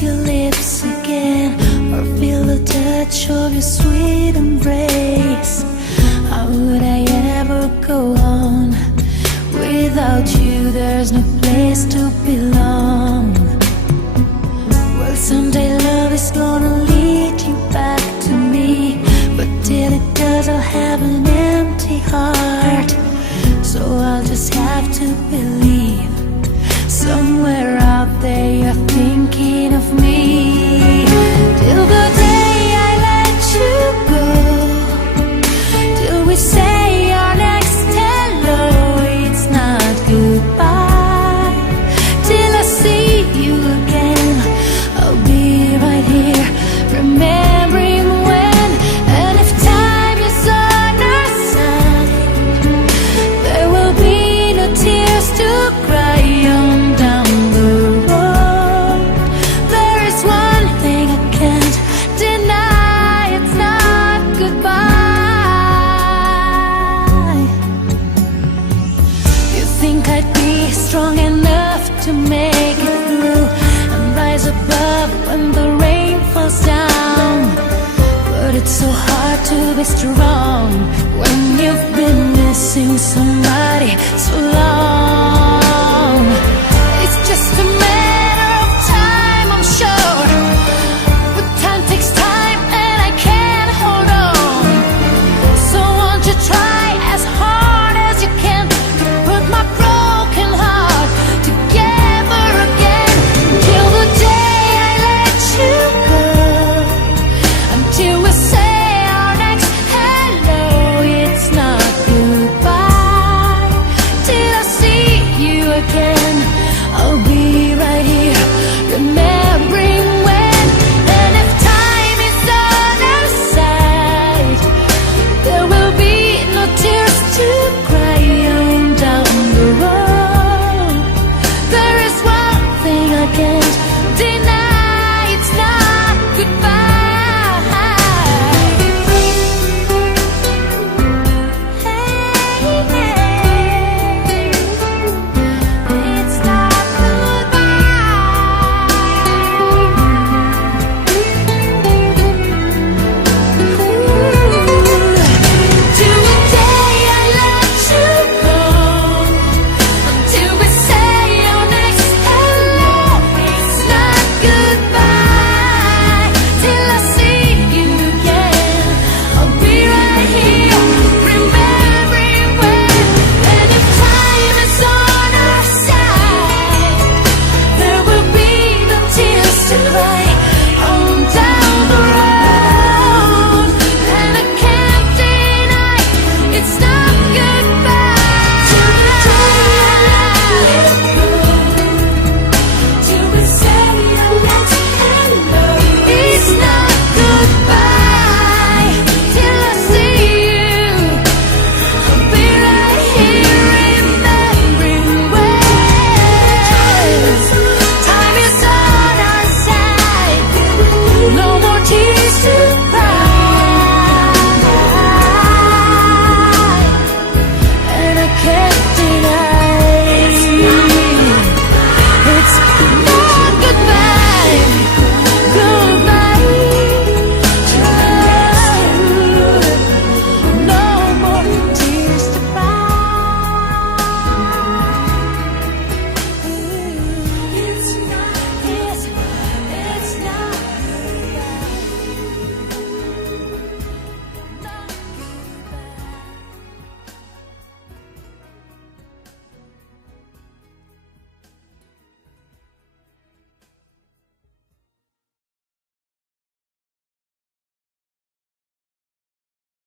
Your lips again, or feel the touch of your sweet embrace. How would I ever go on? Without you there's no place to belong. Well, someday love is gonna lead you back to me, but till it does I'll have an empty heart. So I'll just have to believe somewhere out there you're thinking of me. Till the day I let you go, till we say our next hello, it's not goodbye. Till I see you again, I'll be right here, remembering when. And if time is on our side, there will be no tears to cry on. Strong enough to make it through and rise above when the rain falls down. But it's so hard to be strong when you've been missing somebody.